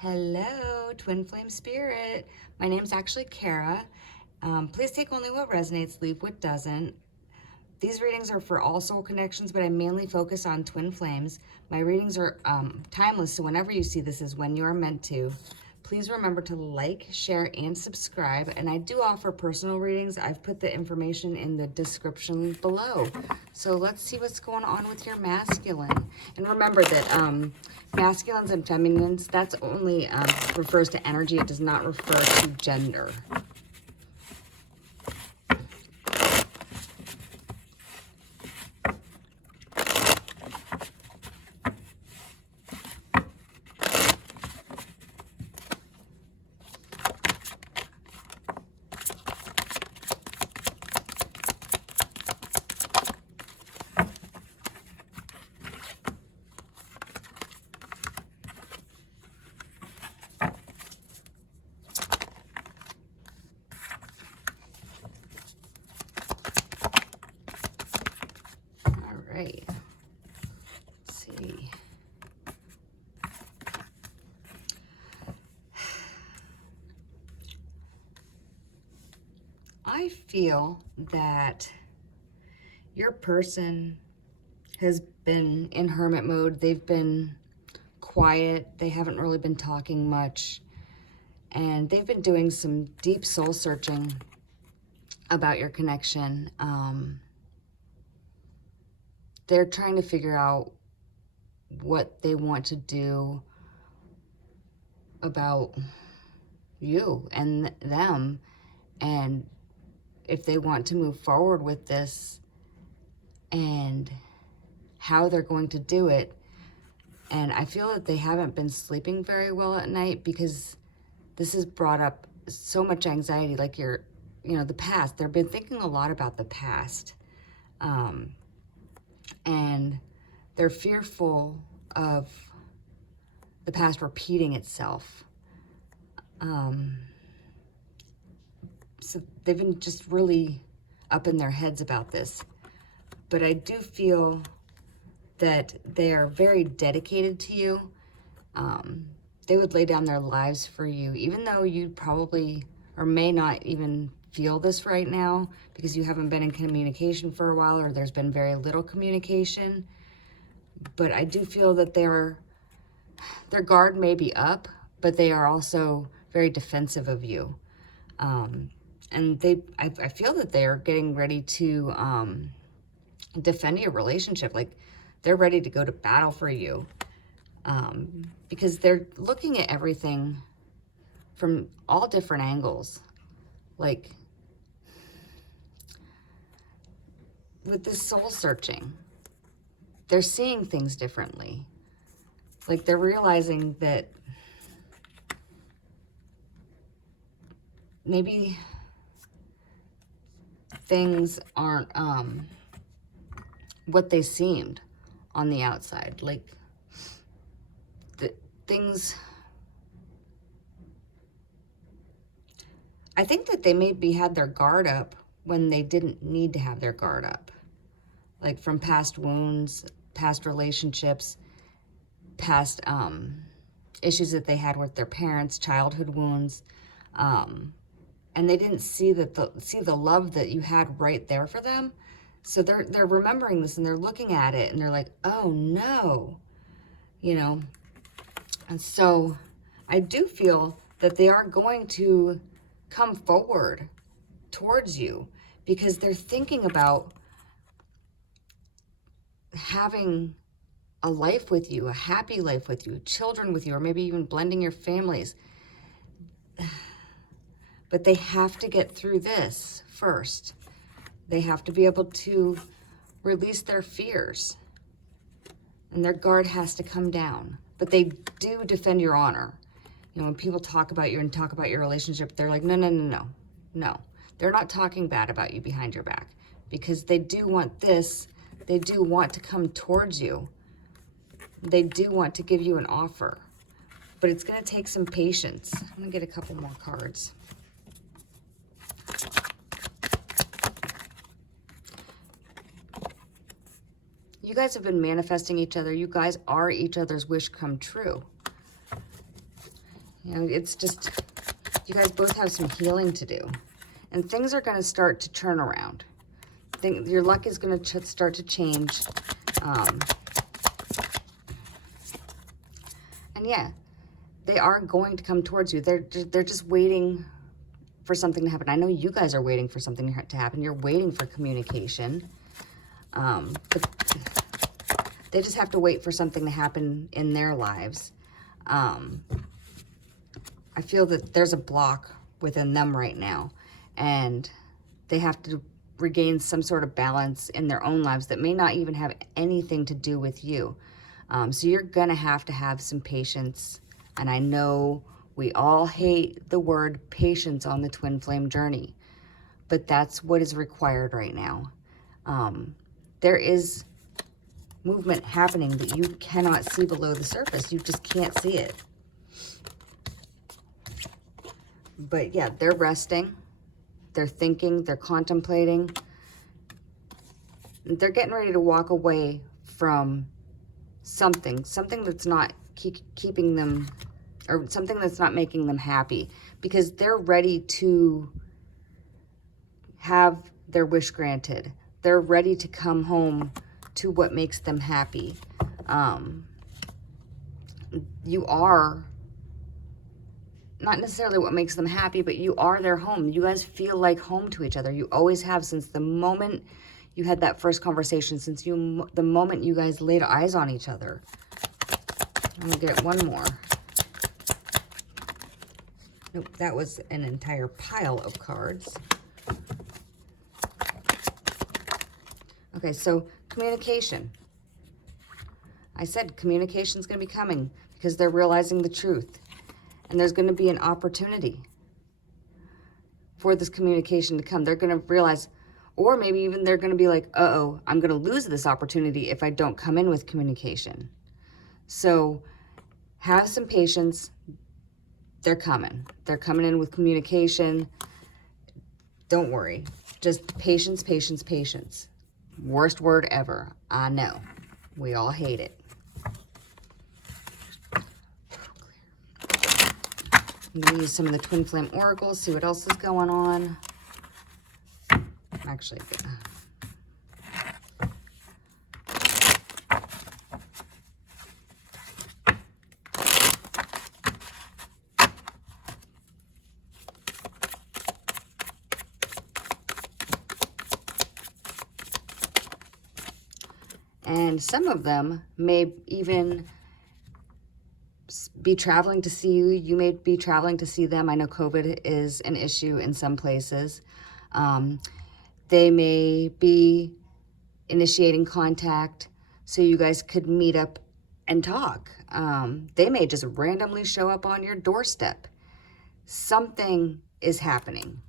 Hello, Twin Flame Spirit. My name's actually Kara. Please take only what resonates, leave what doesn't. These readings are for all soul connections, but I mainly focus on twin flames. My readings are timeless, so whenever you see this is when you are meant to. Please remember to like, share, and subscribe. And I do offer personal readings. I've put the information in the description below. So let's see what's going on with your masculine. And remember that masculines and feminines, that's only refers to energy. It does not refer to gender. Right. Let's see. I feel that your person has been in hermit mode. They've been quiet. They haven't really been talking much. And they've been doing some deep soul searching about your connection. They're trying to figure out what they want to do about you and them, and if they want to move forward with this and how they're going to do it. And I feel that they haven't been sleeping very well at night because this has brought up so much anxiety, like the past. They've been thinking a lot about the past. And they're fearful of the past repeating itself. So they've been just really up in their heads about this. But I do feel that they are very dedicated to you. They would lay down their lives for you, even though you probably or may not even feel this right now because you haven't been in communication for a while, or there's been very little communication. But I do feel that their guard may be up, but they are also very defensive of you. And I feel that they are getting ready to defend your relationship. Like they're ready to go to battle for you, because they're looking at everything from all different angles. Like with this soul searching, they're seeing things differently. Like they're realizing that maybe things aren't what they seemed on the outside. Like things, I think that they maybe had their guard up when they didn't need to have their guard up. Like from past wounds, past relationships, past issues that they had with their parents, childhood wounds. And they didn't see the love that you had right there for them. So they're remembering this and they're looking at it and they're like, oh no, And so I do feel that they are going to come forward towards you because they're thinking about having a life with you, a happy life with you, children with you, or maybe even blending your families. But they have to get through this first. They have to be able to release their fears. And their guard has to come down. But they do defend your honor. When people talk about you and talk about your relationship, they're like, no. They're not talking bad about you behind your back. Because they do want this. They do want to come towards you. They do want to give you an offer. But it's going to take some patience. I'm going to get a couple more cards. You guys have been manifesting each other. You guys are each other's wish come true. You know, it's just, you guys both have some healing to do. And things are going to start to turn around. Your luck is going to start to change. And yeah, they are going to come towards you. They're just waiting for something to happen. I know you guys are waiting for something to happen. You're waiting for communication. But they just have to wait for something to happen in their lives. I feel that there's a block within them right now, and they have to regain some sort of balance in their own lives that may not even have anything to do with you. So you're gonna have to have some patience. And I know we all hate the word patience on the twin flame journey, but that's what is required right now. There is movement happening that you cannot see below the surface. You just can't see it. But yeah, they're resting, they're thinking, they're contemplating. They're getting ready to walk away from something that's not keeping them, or something that's not making them happy, because they're ready to have their wish granted. They're ready to come home to what makes them happy. You are not necessarily what makes them happy, but you are their home. You guys feel like home to each other. You always have, since the moment you had that first conversation, since the moment you guys laid eyes on each other. I'm gonna get one more. Nope, that was an entire pile of cards. Okay, so communication. I said communication's gonna be coming because they're realizing the truth. And there's gonna be an opportunity for this communication to come. They're gonna realize, or maybe even they're gonna be like, uh-oh, I'm gonna lose this opportunity if I don't come in with communication. So have some patience. They're coming. They're coming in with communication. Don't worry. Just patience, patience, patience. Worst word ever. I know. We all hate it. I'm going to use some of the Twin Flame Oracles, see what else is going on. Actually, and some of them may even be traveling to see you. You may be traveling to see them. I know COVID is an issue in some places. They may be initiating contact so you guys could meet up and talk. They may just randomly show up on your doorstep. Something is happening,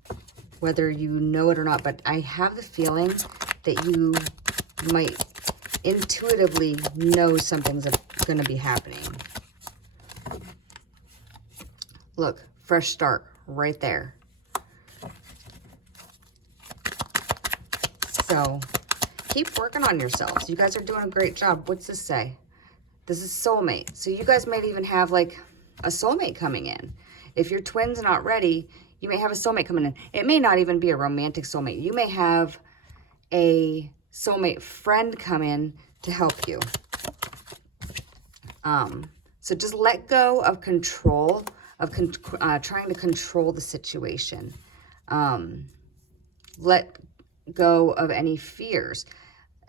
whether you know it or not, but I have the feeling that you might intuitively know something's going to be happening. Look, fresh start right there. So keep working on yourselves. You guys are doing a great job. What's this say? This is soulmate. So you guys might even have like a soulmate coming in. If your twin's not ready, you may have a soulmate coming in. It may not even be a romantic soulmate. You may have a soulmate friend come in to help you. So just let go of control, of trying to control the situation. Let go of any fears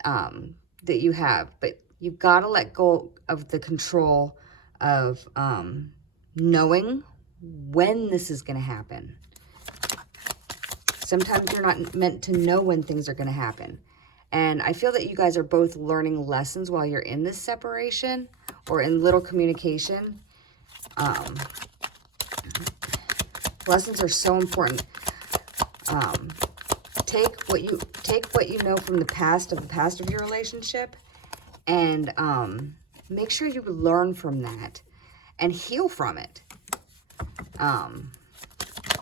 that you have, but you've got to let go of the control of knowing when this is going to happen. Sometimes you're not meant to know when things are going to happen. And I feel that you guys are both learning lessons while you're in this separation or in little communication. Lessons are so important. Take what you know from the past of your relationship, and make sure you learn from that and heal from it.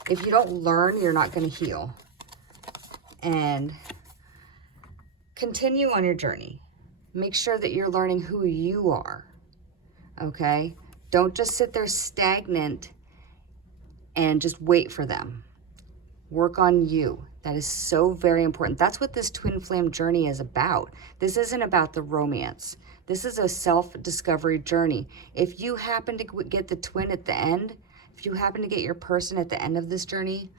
If you don't learn, you're not going to heal. And continue on your journey. Make sure that you're learning who you are. Okay? Don't just sit there stagnant and just wait for them. Work on you. That is so very important. That's what this twin flame journey is about. This isn't about the romance. This is a self-discovery journey. If you happen to get the twin at the end, if you happen to get your person at the end of this journey,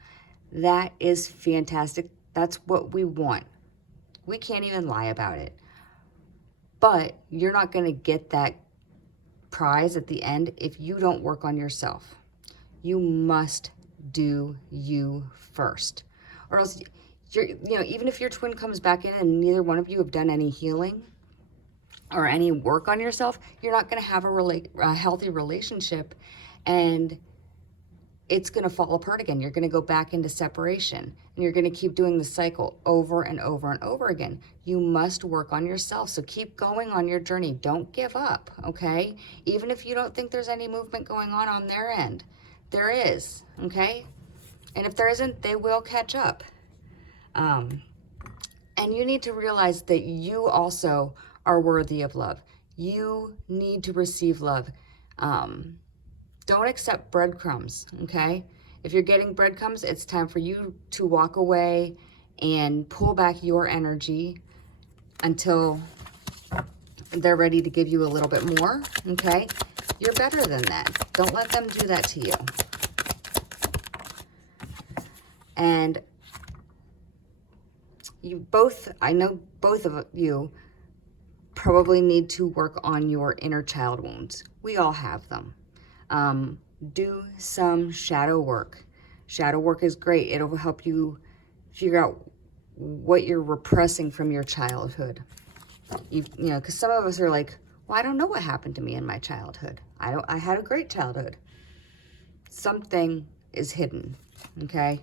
that is fantastic. That's what we want. We can't even lie about it. But you're not going to get that prize at the end if you don't work on yourself. You must do you first, or else even if your twin comes back in and neither one of you have done any healing or any work on yourself, you're not going to have a healthy relationship, and it's going to fall apart again. You're going to go back into separation, and you're going to keep doing the cycle over and over and over again. You must work on yourself. So keep going on your journey. Don't give up, okay? Even if you don't think there's any movement going on their end, there is, okay? And if there isn't, they will catch up. And you need to realize that you also are worthy of love. You need to receive love. Don't accept breadcrumbs, okay? If you're getting breadcrumbs, it's time for you to walk away and pull back your energy until they're ready to give you a little bit more, okay? You're better than that. Don't let them do that to you. And you both, I know both of you probably need to work on your inner child wounds. We all have them. Do some shadow work. Shadow work is great. It'll help you figure out what you're repressing from your childhood. You know, because some of us are like, well, I don't know what happened to me in my childhood. I had a great childhood. Something is hidden, okay?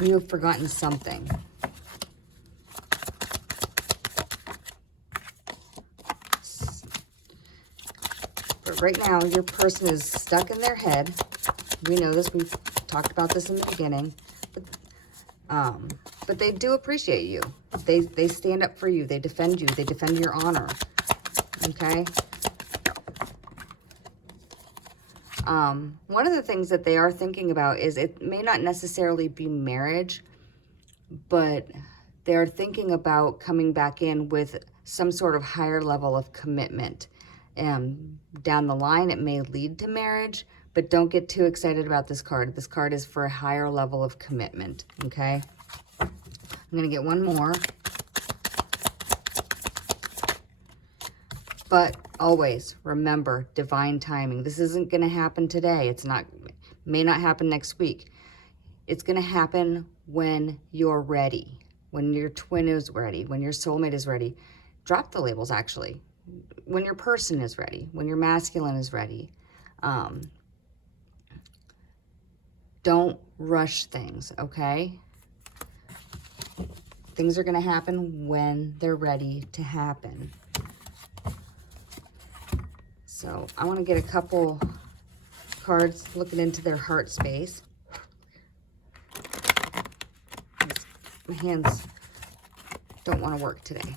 You have forgotten something. But right now, your person is stuck in their head. We know this. We've talked about this in the beginning. But they do appreciate you. They stand up for you. They defend you. They defend your honor. Okay? One of the things that they are thinking about is it may not necessarily be marriage, but they're thinking about coming back in with some sort of higher level of commitment. Down the line, it may lead to marriage, but don't get too excited about this card. This card is for a higher level of commitment, okay? I'm going to get one more. But always remember divine timing. This isn't going to happen today. May not happen next week. It's going to happen when you're ready, when your twin is ready, when your soulmate is ready. Drop the labels, actually. When your person is ready, when your masculine is ready. Don't rush things, okay? Things are going to happen when they're ready to happen. So I want to get a couple cards looking into their heart space. My hands don't want to work today.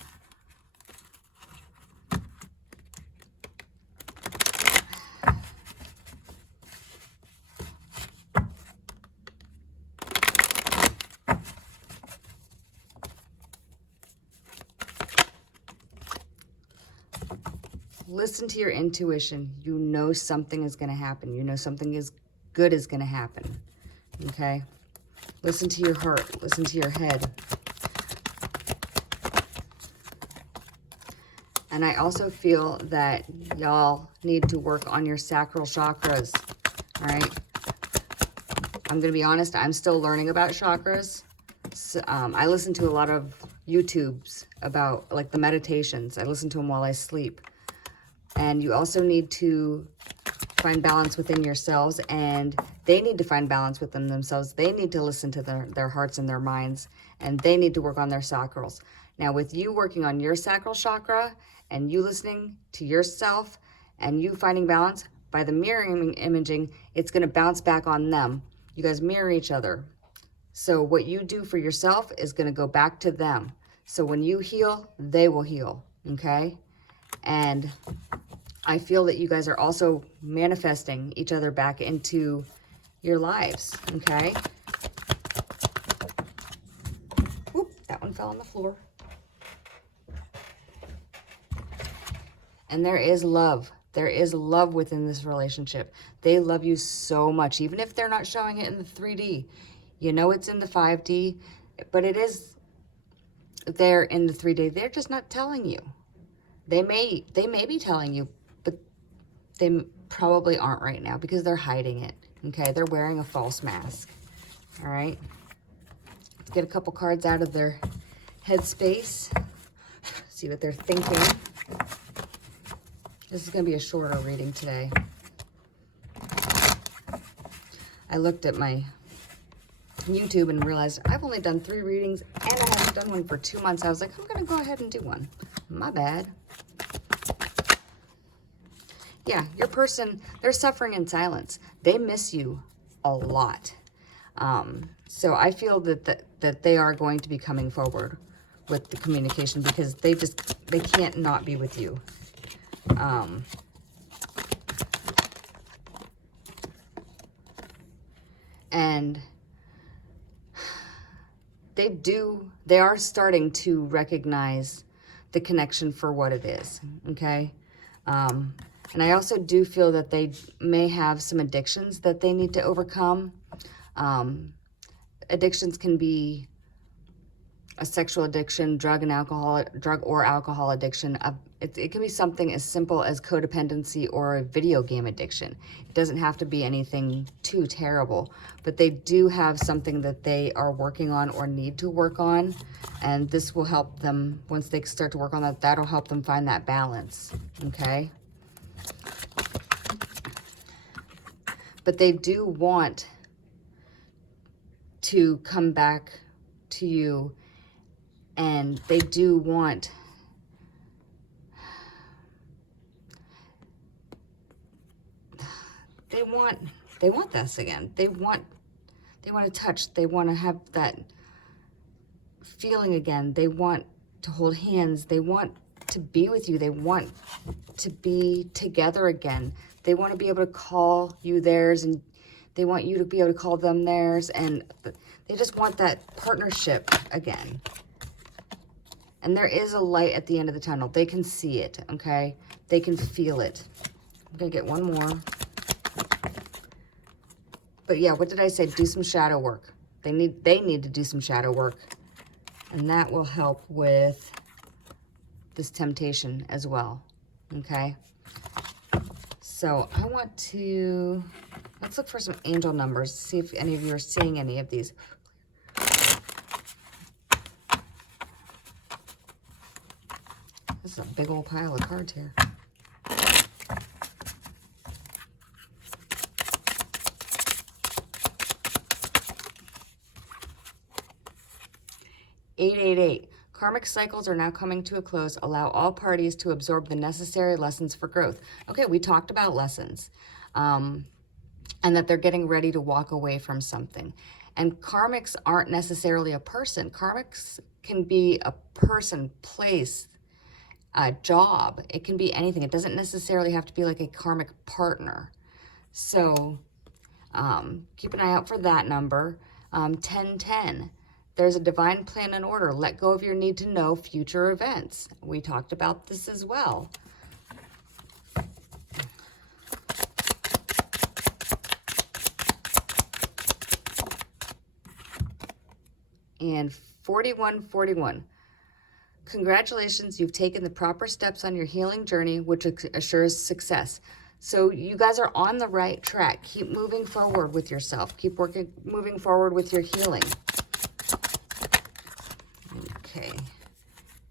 Listen to your intuition. You know something is going to happen. You know something good is going to happen. Okay? Listen to your heart. Listen to your head. And I also feel that y'all need to work on your sacral chakras. All right? I'm going to be honest. I'm still learning about chakras. So, I listen to a lot of YouTubes about, like, the meditations. I listen to them while I sleep. And you also need to find balance within yourselves, and they need to find balance within themselves. They need to listen to their hearts and their minds, and they need to work on their sacrals. Now, with you working on your sacral chakra and you listening to yourself and you finding balance, by the mirroring imaging, it's going to bounce back on them. You guys mirror each other. So what you do for yourself is going to go back to them. So when you heal, they will heal, okay? And I feel that you guys are also manifesting each other back into your lives, okay? Whoop, that one fell on the floor. And there is love. There is love within this relationship. They love you so much, even if they're not showing it in the 3D. You know it's in the 5D, but it is there in the 3D. They're just not telling you. They may be telling you, but they probably aren't right now because they're hiding it, okay? They're wearing a false mask, all right? Let's get a couple cards out of their headspace, see what they're thinking. This is going to be a shorter reading today. I looked at my YouTube and realized I've only done 3 readings and I haven't done one for 2 months. I was like, I'm going to go ahead and do one. My bad. Yeah, your person, they're suffering in silence. They miss you a lot. So I feel that they are going to be coming forward with the communication because they can't not be with you. And they are starting to recognize the connection for what it is, okay? And I also do feel that they may have some addictions that they need to overcome. Addictions can be a sexual addiction, drug or alcohol addiction. It can be something as simple as codependency or a video game addiction. It doesn't have to be anything too terrible, but they do have something that they are working on or need to work on, and this will help them, once they start to work on that, that'll help them find that balance, okay? But they do want to come back to you, and they do want they want this again. They want to touch. They want to have that feeling again. They want to hold hands. They want to be with you. They want to be together again. They want to be able to call you theirs, and they want you to be able to call them theirs, and they just want that partnership again. And there is a light at the end of the tunnel. They can see it, okay? They can feel it. I'm going to get one more. But yeah, what did I say? Do some shadow work. They need to do some shadow work. And that will help with this temptation as well, okay? So I want to, let's look for some angel numbers, see if any of you are seeing any of these. This is a big old pile of cards here. $888. Karmic cycles are now coming to a close. Allow all parties to absorb the necessary lessons for growth. Okay, we talked about lessons. And that they're getting ready to walk away from something. And karmics aren't necessarily a person. Karmics can be a person, place, a job. It can be anything. It doesn't necessarily have to be like a karmic partner. So keep an eye out for that number. 1010. There's a divine plan and order. Let go of your need to know future events. We talked about this as well. And 4141. Congratulations, you've taken the proper steps on your healing journey, which assures success. So you guys are on the right track. Keep moving forward with yourself. Keep moving forward with your healing. Okay.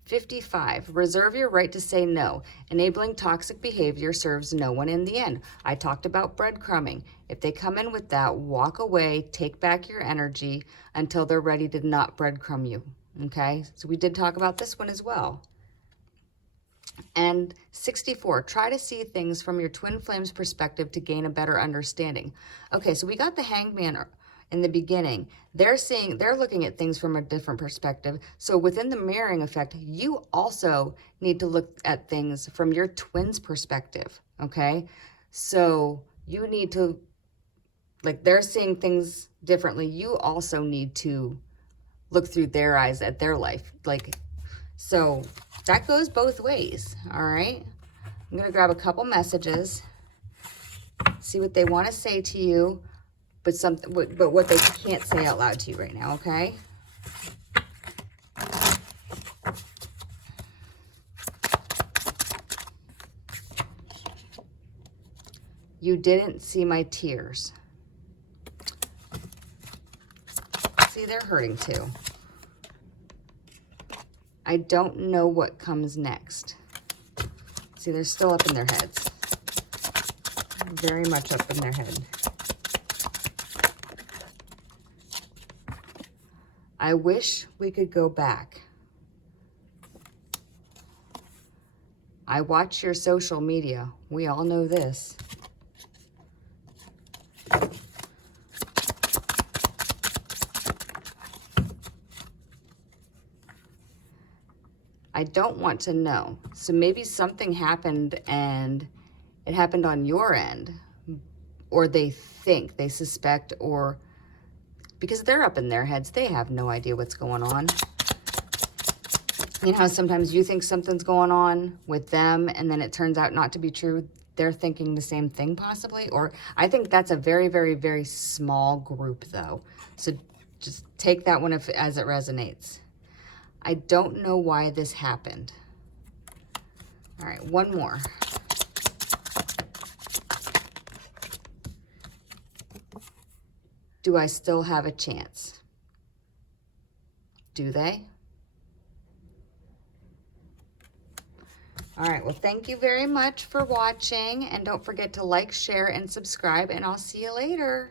55. Reserve your right to say no. Enabling toxic behavior serves no one in the end. I talked about breadcrumbing. If they come in with that, walk away, take back your energy until they're ready to not breadcrumb you. Okay? So we did talk about this one as well. And 64. Try to see things from your twin flame's perspective to gain a better understanding. Okay, so we got the Hangman in the beginning. They're looking at things from a different perspective. So within the mirroring effect, you also need to look at things from your twin's perspective, okay? So you need to Like they're seeing things differently. You also need to look through their eyes at their life. Like, so that goes both ways. All right. I'm going to grab a couple messages, see what they want to say to you, but what they can't say out loud to you right now. Okay. You didn't see my tears. See, they're hurting too. I don't know what comes next. See, they're still up in their heads. Very much up in their head. I wish we could go back. I watch your social media. We all know this. I don't want to know. So maybe something happened and it happened on your end, or they think, they suspect, or because they're up in their heads, they have no idea what's going on. You know how sometimes you think something's going on with them and then it turns out not to be true? They're thinking the same thing possibly, or I think that's a very, very, very small group though. So just take that one as it resonates. I don't know why this happened. All right, one more. Do I still have a chance? Do they? All right, well, thank you very much for watching. And don't forget to like, share, and subscribe, and I'll see you later.